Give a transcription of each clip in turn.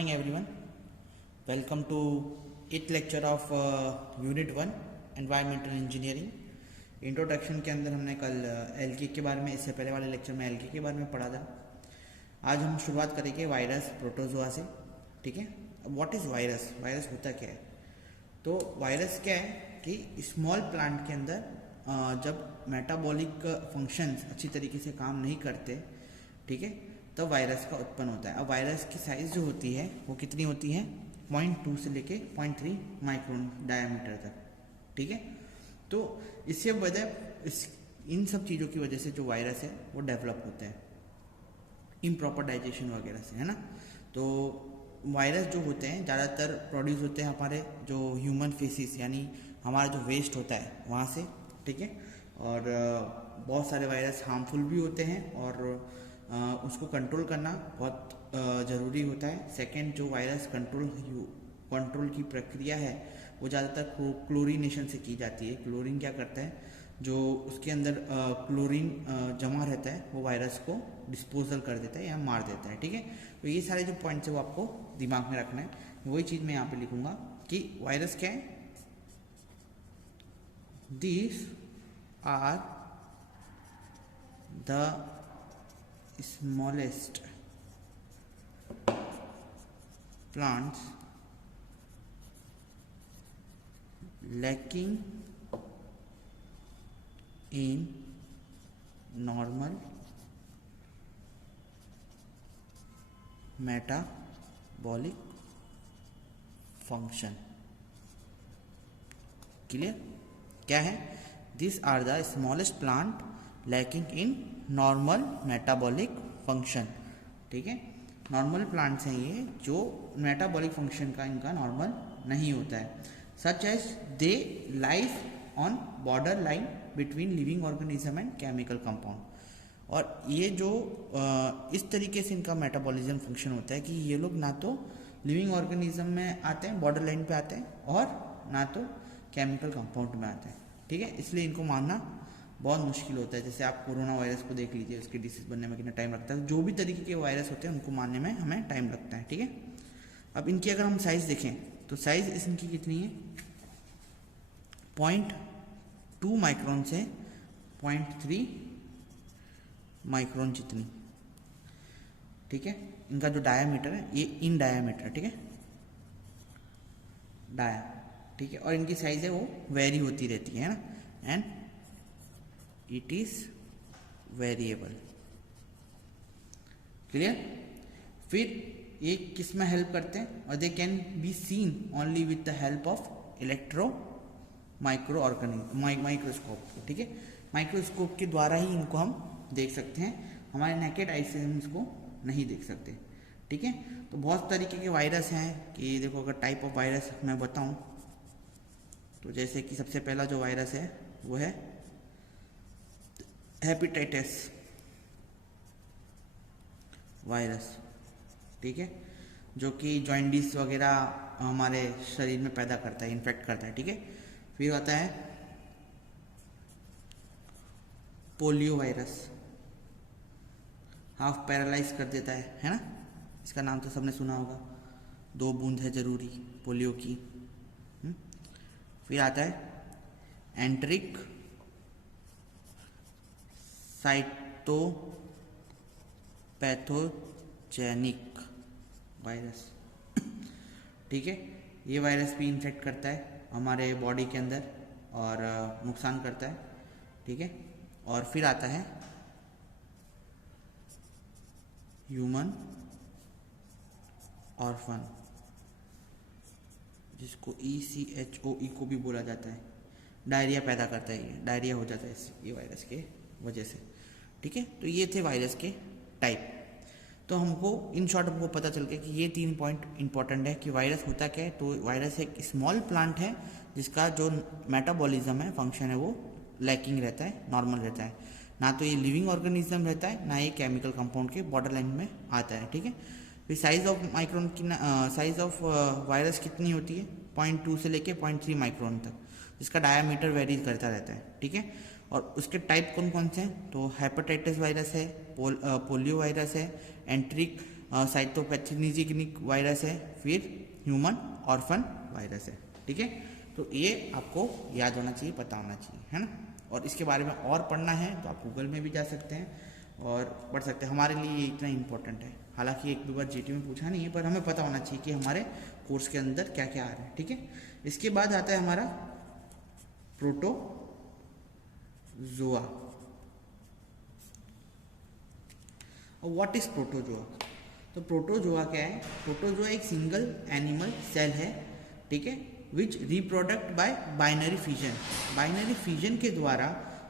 morning everyone. Welcome to 8th lecture of unit 1 environmental engineering. Introduction के अंदर हमने कल एल्गी के बारे में, इससे पहले वाले लेक्चर में एल्गी के बारे में पढ़ा था. आज हम शुरुआत करेंगे वायरस प्रोटोजोआ से. ठीक है. अब व्हाट इज़ वायरस? वायरस होता क्या है? तो वायरस क्या है कि स्मॉल प्लांट के अंदर जब मेटाबॉलिक फंक्शंस अच्छी तरीके से काम नहीं करते, ठीक है, तब वायरस का उत्पन्न होता है. अब वायरस की साइज़ जो होती है वो कितनी होती है? 0.2 से लेके 0.3 माइक्रोन डायमीटर तक. ठीक है. तो इससे वजह इन सब चीज़ों की वजह से जो वायरस है वो डेवलप होते हैं, इम्प्रॉपर डाइजेशन वगैरह से, है ना. तो वायरस जो होते हैं ज़्यादातर प्रोड्यूस होते हैं हमारे जो ह्यूमन फेसिस, यानी हमारा जो वेस्ट होता है वहाँ से. ठीक है. और बहुत सारे वायरस हार्मफुल भी होते हैं और उसको कंट्रोल करना बहुत ज़रूरी होता है. सेकंड, जो वायरस कंट्रोल की प्रक्रिया है वो ज़्यादातर क्लोरीनेशन से की जाती है. क्लोरीन क्या करता है, जो उसके अंदर क्लोरीन जमा रहता है वो वायरस को डिस्पोजल कर देता है या मार देता है. ठीक है. तो ये सारे जो पॉइंट्स है वो आपको दिमाग में रखना है. वही चीज़ मैं यहाँ पे लिखूँगा कि वायरस क्या है. These are the smallest plants lacking in normal metabolic function. Clear? क्या है? This are the smallest plant lacking in normal metabolic function. ठीक है. नॉर्मल प्लांट्स हैं ये जो मेटाबॉलिक फंक्शन का इनका नॉर्मल नहीं होता है. Such as they life on border line between living organism and chemical compound. और ये जो इस तरीके से इनका मेटाबॉलिज्म फंक्शन होता है कि ये लोग ना तो लिविंग ऑर्गेनिज्म में आते हैं, बॉर्डर लाइन पे आते हैं, और ना तो केमिकल कंपाउंड में आते हैं. ठीक है. इसलिए इनको मानना बहुत मुश्किल होता है. जैसे आप कोरोना वायरस को देख लीजिए, उसके डिसीज बनने में कितना टाइम लगता है. जो भी तरीके के वायरस होते हैं उनको मानने में हमें टाइम लगता है. ठीक है. अब इनकी अगर हम साइज़ देखें तो साइज़ इनकी कितनी है? 0.2 माइक्रोन से 0.3 माइक्रोन जितनी. ठीक है. इनका जो डायामीटर है ये इन डायामीटर, ठीक है, डाया. ठीक है. और इनकी साइज है वो वेरी होती रहती है ना, and it is variable. Clear? फिर ये किस में हेल्प करते हैं? और they can be seen only with the help of microscope. ठीक है. माइक्रोस्कोप के द्वारा ही इनको हम देख सकते हैं. हमारे नेकेड आई से हम इसको नहीं देख सकते. ठीक है. तो बहुत तरीके के वायरस हैं कि देखो, अगर टाइप ऑफ वायरस मैं बताऊं तो जैसे कि सबसे पहला जो वायरस है वो है हेपेटाइटिस वायरस. ठीक है. जो कि जॉइंडिस वगैरह हमारे शरीर में पैदा करता है, इन्फेक्ट करता है. ठीक है. फिर आता है पोलियो वायरस, हाफ पैरालाइज कर देता है ना. इसका नाम तो सबने सुना होगा, 2 बूंद है जरूरी पोलियो की. फिर आता है एंट्रिक साइटोपैथोजेनिक वायरस. ठीक है. ये वायरस भी इन्फेक्ट करता है हमारे बॉडी के अंदर और नुकसान करता है. ठीक है. और फिर आता है ह्यूमन ऑर्फन, जिसको ECHOE को भी बोला जाता है. डायरिया पैदा करता है, ये डायरिया हो जाता है ये वायरस के वजह से. ठीक है. तो ये थे वायरस के टाइप. तो हमको इन शॉर्ट हमको पता चल गया कि ये 3 पॉइंट इंपॉर्टेंट है कि वायरस होता क्या है. तो वायरस एक स्मॉल प्लांट है जिसका जो मेटाबॉलिज्म है, फंक्शन है, वो लैकिंग रहता है, नॉर्मल रहता है. ना तो ये लिविंग ऑर्गेनिज्म रहता है, ना ये केमिकल कंपाउंड के बॉर्डर लाइन में आता है. ठीक है. फिर साइज ऑफ माइक्रोन की साइज ऑफ वायरस कितनी होती है? 0.2 से लेके 0.3 माइक्रोन तक, जिसका डायामीटर वेरी करता रहता है. ठीक है. और उसके टाइप कौन कौन से हैं? तो हेपेटाइटिस वायरस है, पोलियो वायरस है, एंट्रिक साइटोपैथोजेनिक वायरस है, फिर ह्यूमन ऑर्फन वायरस है। ठीक है, तो ये आपको याद होना चाहिए, पता होना चाहिए, है ना। और इसके बारे में और पढ़ना है तो आप गूगल में भी जा सकते हैं और पढ़ सकते हैं। हमारे लिए ये इतना इम्पोर्टेंट है, हालांकि एक दो बार जीटी में पूछा नहीं है, पर हमें पता होना चाहिए कि हमारे कोर्स के अंदर क्या क्या आ रहा है। ठीक है, इसके बाद आता है हमारा प्रोटोजोआ। What is protozoa? तो प्रोटोजोआ क्या है? प्रोटोजोआ एक सिंगल एनिमल सेल है, ठीक है, which reproduce by binary fission. Binary fission के द्वारा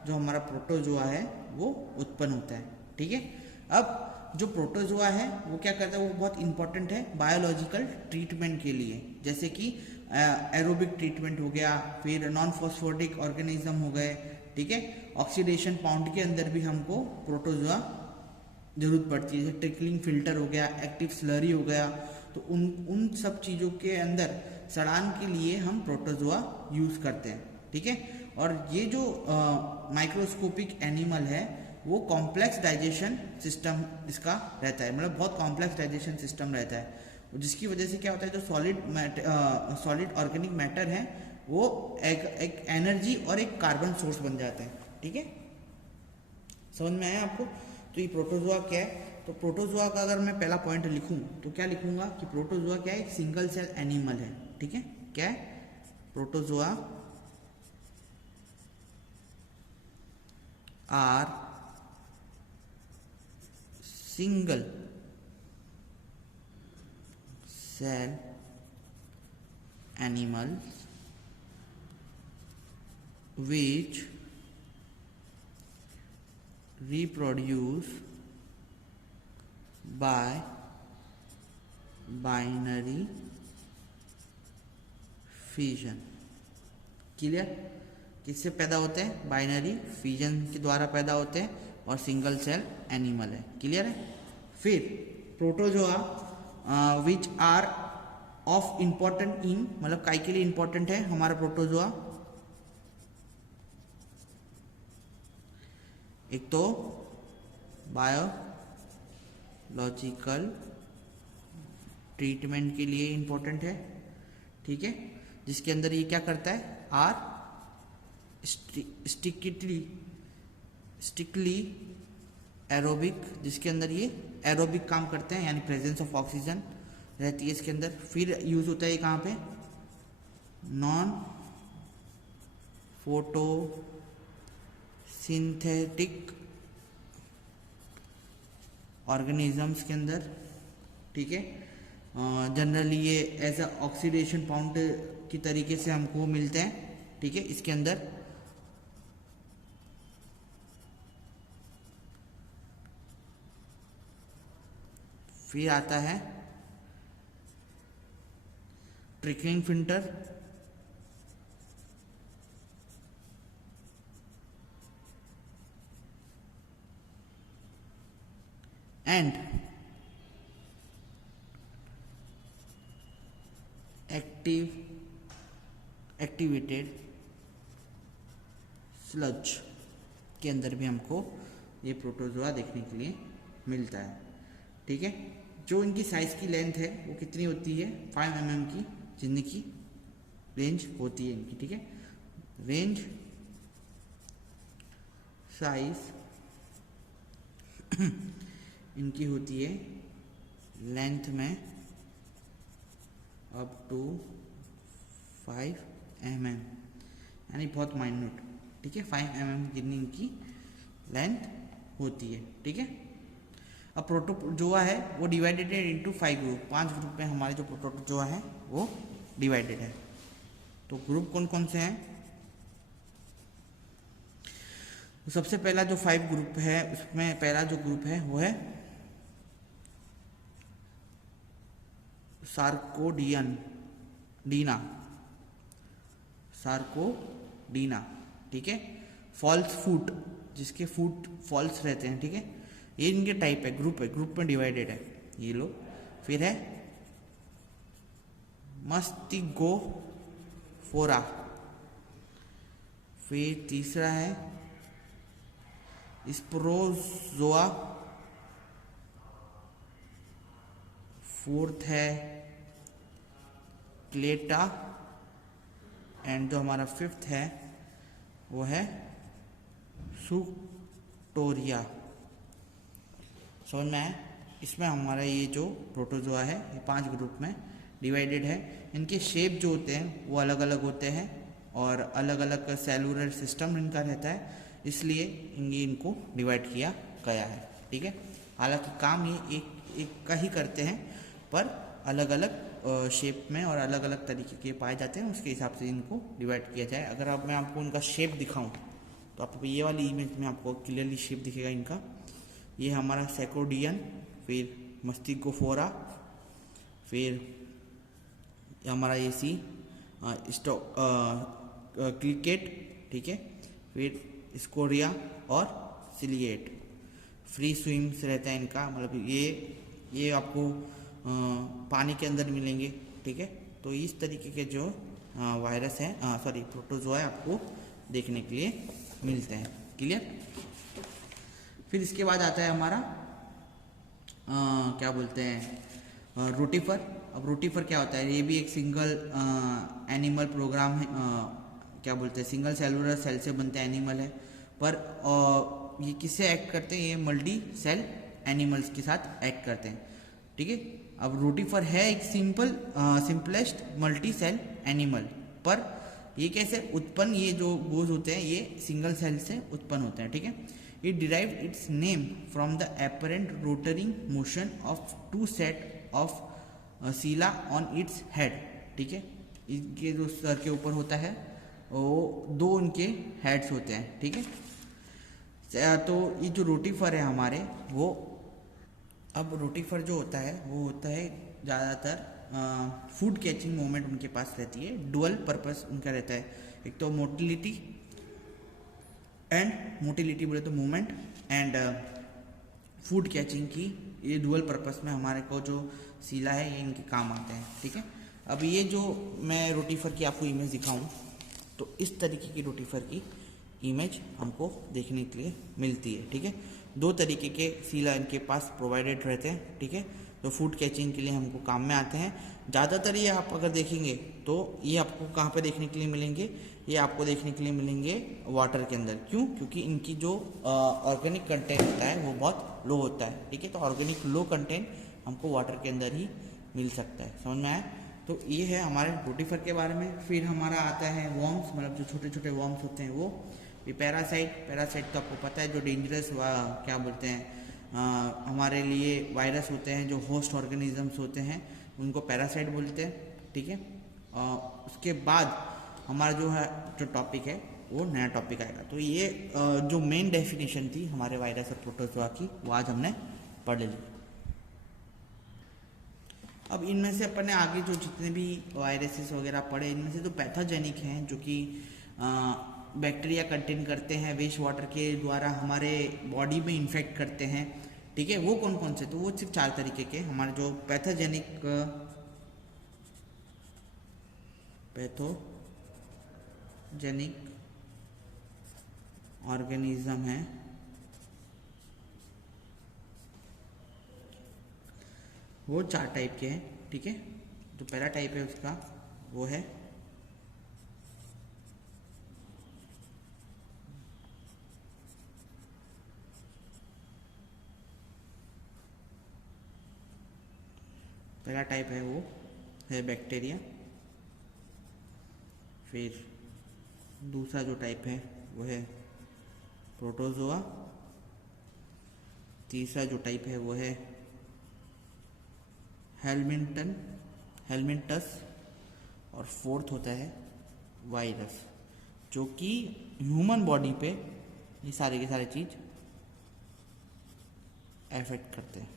जो हमारा प्रोटोजोआ है वो उत्पन्न होता है। ठीक है, अब जो प्रोटोजोआ है वो क्या करता है, वो बहुत इंपॉर्टेंट है बायोलॉजिकल ट्रीटमेंट के लिए, जैसे कि एरोबिक ट्रीटमेंट हो गया, फिर नॉन फॉस्फोरिक ऑर्गेनिज्म हो गए। ठीक है, ऑक्सीडेशन पाउंड के अंदर भी हमको प्रोटोजोआ जरूरत पड़ती है, जैसे ट्रिकलिंग फिल्टर हो गया, एक्टिव स्लरी हो गया, तो उन सब चीज़ों के अंदर सड़ान के लिए हम प्रोटोजोआ यूज़ करते हैं। ठीक है, और ये जो माइक्रोस्कोपिक एनिमल है वो कॉम्प्लेक्स डाइजेशन सिस्टम इसका रहता है, मतलब बहुत कॉम्प्लेक्स डाइजेशन सिस्टम रहता है, जिसकी वजह से क्या होता है, जो सॉलिड ऑर्गेनिक मैटर है वो एक एनर्जी और एक कार्बन सोर्स बन जाता है। ठीक है, समझ में आया आपको? तो ये प्रोटोजोआ क्या है? तो प्रोटोजोआ का अगर मैं पहला पॉइंट लिखूं तो क्या लिखूंगा कि प्रोटोजोआ क्या है? एक सिंगल सेल एनिमल है। ठीक है, क्या है? Protozoa are single cell animals which reproduce by binary fission। Clear? किससे पैदा होते हैं? बाइनरी फिजन के द्वारा पैदा होते हैं और सिंगल सेल एनिमल है। क्लियर है? फिर protozoa which are of important in, मतलब काय के लिए इंपॉर्टेंट है हमारा प्रोटोजोआ? एक तो बायोलॉजिकल ट्रीटमेंट के लिए इंपॉर्टेंट है। ठीक है, जिसके अंदर ये क्या करता है? आर स्टिकली एरोबिक, जिसके अंदर ये एरोबिक काम करते हैं, यानी प्रेजेंस ऑफ ऑक्सीजन रहती है इसके अंदर। फिर यूज होता है ये कहाँ पे? नॉन फोटो सिंथेटिक ऑर्गेनिजम्स के अंदर। ठीक है, जनरली ये एज अ ऑक्सीडेशन पाउंड की तरीके से हमको मिलते हैं। ठीक है, इसके अंदर फिर आता है trickling filter, and activated sludge के अंदर भी हमको ये प्रोटोजोआ देखने के लिए मिलता है। ठीक है, जो इनकी साइज की लेंथ है वो कितनी होती है? 5 mm की जिनकी रेंज होती है इनकी। ठीक है, रेंज साइज इनकी होती है लेंथ में अप टू 5 mm, यानी बहुत माइन्यूट। ठीक है, 5 mm जितनी इनकी लेंथ होती है। ठीक है, अब प्रोटोजोआ है वो डिवाइडेड है इनटू 5 ग्रुप। 5 ग्रुप में हमारे जो प्रोटोजोआ है वो डिवाइडेड है। तो ग्रुप कौन कौन से हैं? तो सबसे पहला जो 5 ग्रुप है उसमें पहला जो ग्रुप है वो है सार्कोडीना। ठीक है, फॉल्स फूट, जिसके फूट फॉल्स रहते हैं। ठीक है, ये इनके टाइप है, ग्रुप में डिवाइडेड है ये लोग। फिर है मस्तिगोफोरा। फिर तीसरा है स्पोरोजोआ। फोर्थ है क्लेटा, एंड जो हमारा फिफ्थ है वो है सुटोरिया। समझ में आया? इसमें हमारा ये जो प्रोटोजोआ है ये 5 ग्रुप में डिवाइडेड है। इनके शेप जो होते हैं वो अलग अलग होते हैं और अलग अलग सेलुलर सिस्टम इनका रहता है, इसलिए इनको डिवाइड किया गया है। ठीक है, हालांकि काम ये एक का ही करते हैं, पर अलग अलग शेप में और अलग अलग तरीके के पाए जाते हैं, उसके हिसाब से इनको डिवाइड किया जाए। अगर अब मैं आपको उनका शेप दिखाऊं तो आपको ये वाली इमेज में आपको क्लियरली शेप दिखेगा इनका। ये हमारा सेकोडियन, फिर मस्तिकोफोरा, फिर हमारा ये सी क्रिकेट, ठीक है, फिर स्कोरिया और सिलिएट। फ्री स्विम्स रहता है इनका, मतलब ये आपको पानी के अंदर मिलेंगे। ठीक है, तो इस तरीके के जो वायरस हैं, सॉरी प्रोटोजोआ है, आपको देखने के लिए मिलते हैं। क्लियर? फिर इसके बाद आता है हमारा क्या बोलते हैं रोटीफर। अब रोटीफर क्या होता है? ये भी एक सिंगल एनिमल प्रोग्राम है, क्या बोलते हैं, सिंगल सेलुलर सेल से बनते एनिमल है, पर ये किससे एक्ट करते हैं? ये मल्टी सेल एनिमल्स के साथ एक्ट करते हैं। ठीक है, अब रोटीफर है एक सिंपलेस्ट मल्टी सेल एनिमल, पर ये कैसे उत्पन्न, ये जो गोज होते हैं ये सिंगल सेल से उत्पन्न होते हैं। ठीक है, it derive its name from the apparent rotating motion of 2 set of cilia on its head. ठीक है, इनके जो सर के ऊपर होता है वो 2 उनके हेड्स होते हैं। ठीक है, तो ये जो रोटीफर है हमारे, वो अब रोटीफर जो होता है वो होता है ज़्यादातर फूड कैचिंग मोमेंट उनके पास रहती है। डुअल पर्पस उनका रहता है, एक तो मोटिलिटी बोले तो मूवमेंट, एंड फूड कैचिंग की, ये डुअल पर्पस में हमारे को जो सीला है ये इनके काम आते हैं। ठीक है, अब ये जो मैं रोटीफर की आपको इमेज दिखाऊं तो इस तरीके की रोटीफर की इमेज हमको देखने के लिए मिलती है। ठीक है, 2 तरीके के सीला इनके पास प्रोवाइडेड रहते हैं। ठीक है, तो फूड कैचिंग के लिए हमको काम में आते हैं। ज़्यादातर ये आप अगर देखेंगे तो ये आपको कहाँ पे देखने के लिए मिलेंगे? ये आपको देखने के लिए मिलेंगे वाटर के अंदर। क्यों? क्योंकि इनकी जो ऑर्गेनिक कंटेंट होता है वो बहुत लो होता है। ठीक है, तो ऑर्गेनिक लो कंटेंट हमको वाटर के अंदर ही मिल सकता है। समझ में आया? तो ये है हमारे रोटीफर के बारे में। फिर हमारा आता है वॉर्म्स, मतलब जो छोटे छोटे वॉर्म्स होते हैं वो। ये पैरासाइट तो आपको पता है, जो डेंजरस क्या बोलते हैं हमारे लिए वायरस होते हैं, जो होस्ट ऑर्गेनिजम्स होते हैं उनको पैरासाइट बोलते हैं। ठीक है, उसके बाद हमारा जो टॉपिक है वो नया टॉपिक आएगा। तो ये जो मेन डेफिनेशन थी हमारे वायरस और प्रोटोजोआ की, वो आज हमने पढ़ ली। अब इनमें से अपन ने आगे जो जितने भी वायरसेस वगैरह पढ़े, इनमें से जो पैथोजेनिक हैं, जो कि बैक्टीरिया कंटेन करते हैं, वेस्ट वाटर के द्वारा हमारे बॉडी में इन्फेक्ट करते हैं। ठीक है, वो कौन कौन से? तो वो सिर्फ 4 तरीके के हमारे जो पैथोजेनिक ऑर्गेनिज्म है, वो 4 टाइप के हैं। ठीक है, जो पहला टाइप है उसका वो है वो है बैक्टीरिया। फिर दूसरा जो टाइप है वो है प्रोटोजोआ। तीसरा जो टाइप है वो है हेलमिंटस। और फोर्थ होता है वायरस, जो कि ह्यूमन बॉडी पे ये सारे के सारे चीज एफेक्ट करते हैं।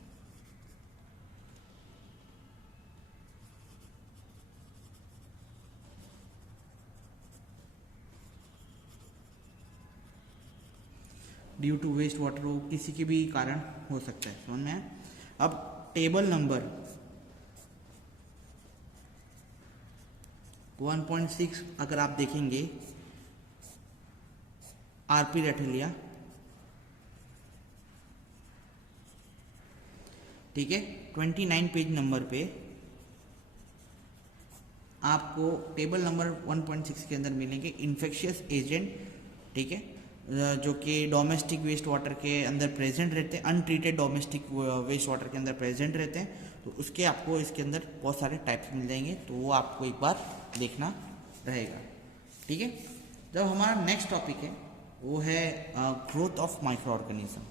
ड्यू टू वेस्ट वाटर, वो किसी के भी कारण हो सकता है। समझ में आया? अब टेबल नंबर 1.6 अगर आप देखेंगे, आरपी रेटेलिया, ठीक है। 29 पेज नंबर पे आपको टेबल नंबर 1.6 के अंदर मिलेंगे इन्फेक्शियस एजेंट, ठीक है, जो कि डोमेस्टिक वेस्ट वाटर के अंदर प्रेजेंट रहते हैं, अनट्रीटेड डोमेस्टिक वेस्ट वाटर के अंदर प्रेजेंट रहते हैं। तो उसके आपको इसके अंदर बहुत सारे टाइप्स मिल जाएंगे, तो वो आपको एक बार देखना रहेगा, ठीक है। जब हमारा नेक्स्ट टॉपिक है वो है growth of micro organism.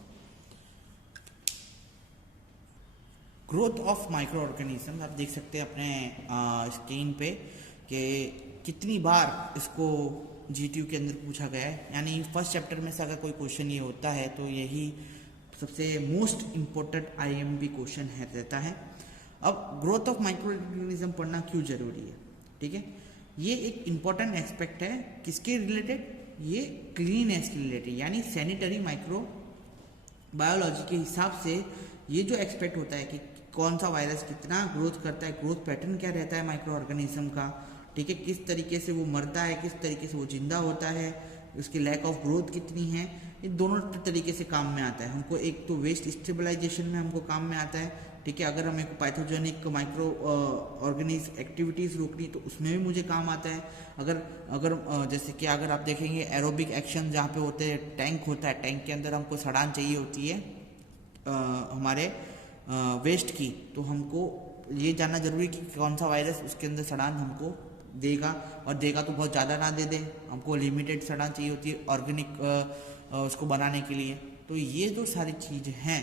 Growth of micro organism आप देख सकते हैं अपने स्क्रीन पे कि कितनी बार इसको जीटीयू के अंदर पूछा गया है, यानी फर्स्ट चैप्टर में से अगर कोई क्वेश्चन ये होता है तो यही सबसे मोस्ट इम्पोर्टेंट आईएमपी क्वेश्चन है रहता है। अब ग्रोथ ऑफ माइक्रो ऑर्गेनिज्म पढ़ना क्यों जरूरी है, ठीक है। ये एक इम्पॉर्टेंट एस्पेक्ट है किसके रिलेटेड, ये क्लीननेस के रिलेटेड, यानी सैनिटरी माइक्रो बायोलॉजी के हिसाब से ये जो एक्सपेक्ट होता है कि कौन सा वायरस कितना ग्रोथ करता है, ग्रोथ पैटर्न क्या रहता है माइक्रो ऑर्गेनिज्म का, ठीक है, किस तरीके से वो मरता है, किस तरीके से वो जिंदा होता है, उसकी लैक ऑफ ग्रोथ कितनी है, ये दोनों तरीके से काम में आता है। हमको एक तो वेस्ट स्टेबलाइजेशन में हमको काम में आता है, ठीक है, अगर हमें पैथोजेनिक माइक्रो ऑर्गेनिज्म एक्टिविटीज़ रोकनी तो उसमें भी मुझे काम आता है। अगर जैसे कि अगर आप देखेंगे एरोबिक एक्शन जहाँ पे होते हैं, टैंक होता है, टैंक के अंदर हमको सड़ान चाहिए होती है हमारे वेस्ट की, तो हमको ये जानना जरूरी कि कौन सा वायरस उसके अंदर सड़ान हमको देगा, और देगा तो बहुत ज़्यादा ना दे दे, हमको लिमिटेड सड़ान चाहिए होती है ऑर्गेनिक उसको बनाने के लिए। तो ये जो सारी चीज़ हैं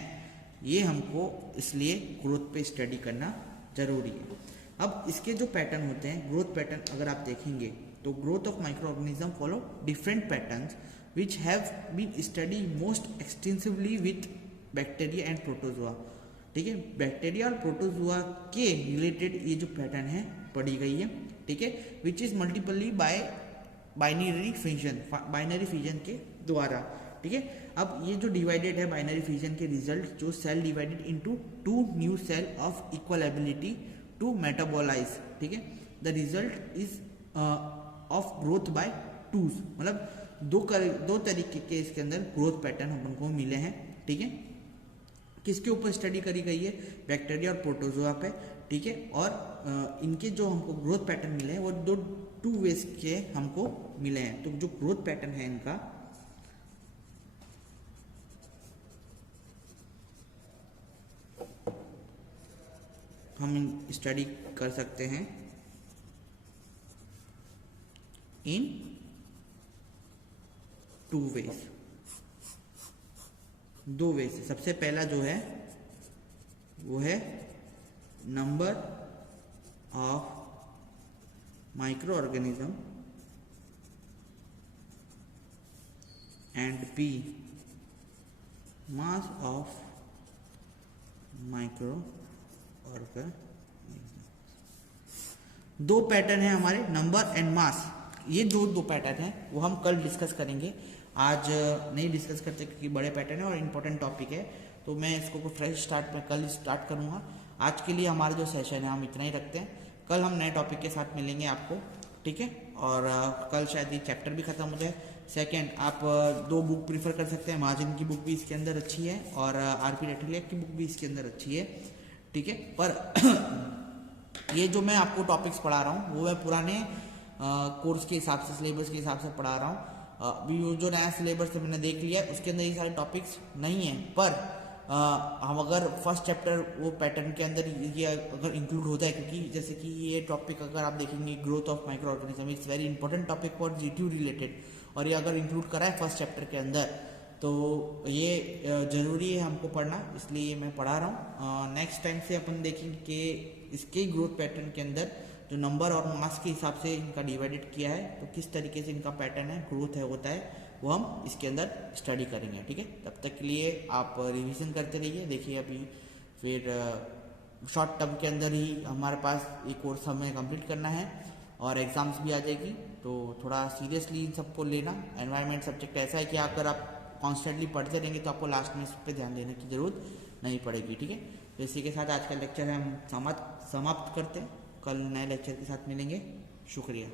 ये हमको इसलिए ग्रोथ पे स्टडी करना जरूरी है। अब इसके जो पैटर्न होते हैं, ग्रोथ पैटर्न अगर आप देखेंगे तो growth of micro organism follow different patterns which have been study most extensively with bacteria and protozoa, ठीक है। बैक्टीरिया और प्रोटोजोआ के रिलेटेड ये जो पैटर्न है पढ़ी गई है, ठीक है, which is multiply by binary fission के द्वारा, ठीक है। अब ये जो डिवाइडेड है बाइनरी फिजन के रिजल्ट, जो cell divided into two new cell of equal ability to metabolize, ठीक है, the result is of growth by twos, मतलब दो तरीके के इसके अंदर ग्रोथ पैटर्न हम को मिले हैं, ठीक है। किसके ऊपर स्टडी करी गई है, बैक्टीरिया और प्रोटोजोआ पे, ठीक है, और इनके जो हमको ग्रोथ पैटर्न मिले हैं वो टू वेज के हमको मिले हैं। तो जो ग्रोथ पैटर्न है इनका, हम स्टडी कर सकते हैं इन टू वेज, दो वे से। सबसे पहला जो है वो है number of micro organism and biomass of micro organism. दो पैटर्न है हमारे, नंबर एंड मास, ये दो पैटर्न है, वो हम कल डिस्कस करेंगे, आज नहीं डिस्कस करते क्योंकि बड़े पैटर्न है और इम्पोर्टेंट टॉपिक है, तो मैं इसको फ्रेश स्टार्ट में कल स्टार्ट करूँगा। आज के लिए हमारा जो सेशन है हम इतना ही रखते हैं, कल हम नए टॉपिक के साथ मिलेंगे आपको, ठीक है। और कल शायद ये चैप्टर भी खत्म हो जाए। सेकेंड, आप दो बुक प्रीफर कर सकते हैं, महाजन की बुक भी इसके अंदर अच्छी है और आरपी रेटलिया की बुक भी इसके अंदर अच्छी है, ठीक है। पर ये जो मैं आपको टॉपिक्स पढ़ा रहा हूँ वो मैं पुराने कोर्स के हिसाब से, सिलेबस के हिसाब से पढ़ा रहा हूँ। अभी जो नया सिलेबस मैंने देख लिया है उसके अंदर ये सारे टॉपिक्स नहीं है, पर हम अगर फर्स्ट चैप्टर वो पैटर्न के अंदर ये अगर इंक्लूड होता है, क्योंकि जैसे कि ये टॉपिक अगर आप देखेंगे growth of micro organism, it's very important topic for GTU related, और ये अगर इंक्लूड करा है फर्स्ट चैप्टर के अंदर तो ये ज़रूरी है हमको पढ़ना, इसलिए मैं पढ़ा रहा हूँ। नेक्स्ट टाइम से अपन देखेंगे कि इसके ग्रोथ पैटर्न के अंदर जो नंबर और मास के हिसाब से इनका डिवाइडेड किया है, तो किस तरीके से इनका पैटर्न है, ग्रोथ है होता है, वो हम इसके अंदर स्टडी करेंगे, ठीक है। तब तक के लिए आप रिवीजन करते रहिए। देखिए अभी फिर शॉर्ट टर्म के अंदर ही हमारे पास ये कोर्स हमें कंप्लीट करना है और एग्जाम्स भी आ जाएगी, तो थोड़ा सीरियसली इन सबको लेना। एनवायरनमेंट सब्जेक्ट ऐसा है कि अगर आप कॉन्स्टेंटली पढ़ते रहेंगे तो आपको लास्ट में इस पर ध्यान देने की जरूरत नहीं पड़ेगी, ठीक है। तो इसी के साथ आज का लेक्चर है हम समाप्त करते हैं, कल नए लेक्चर के साथ मिलेंगे। शुक्रिया।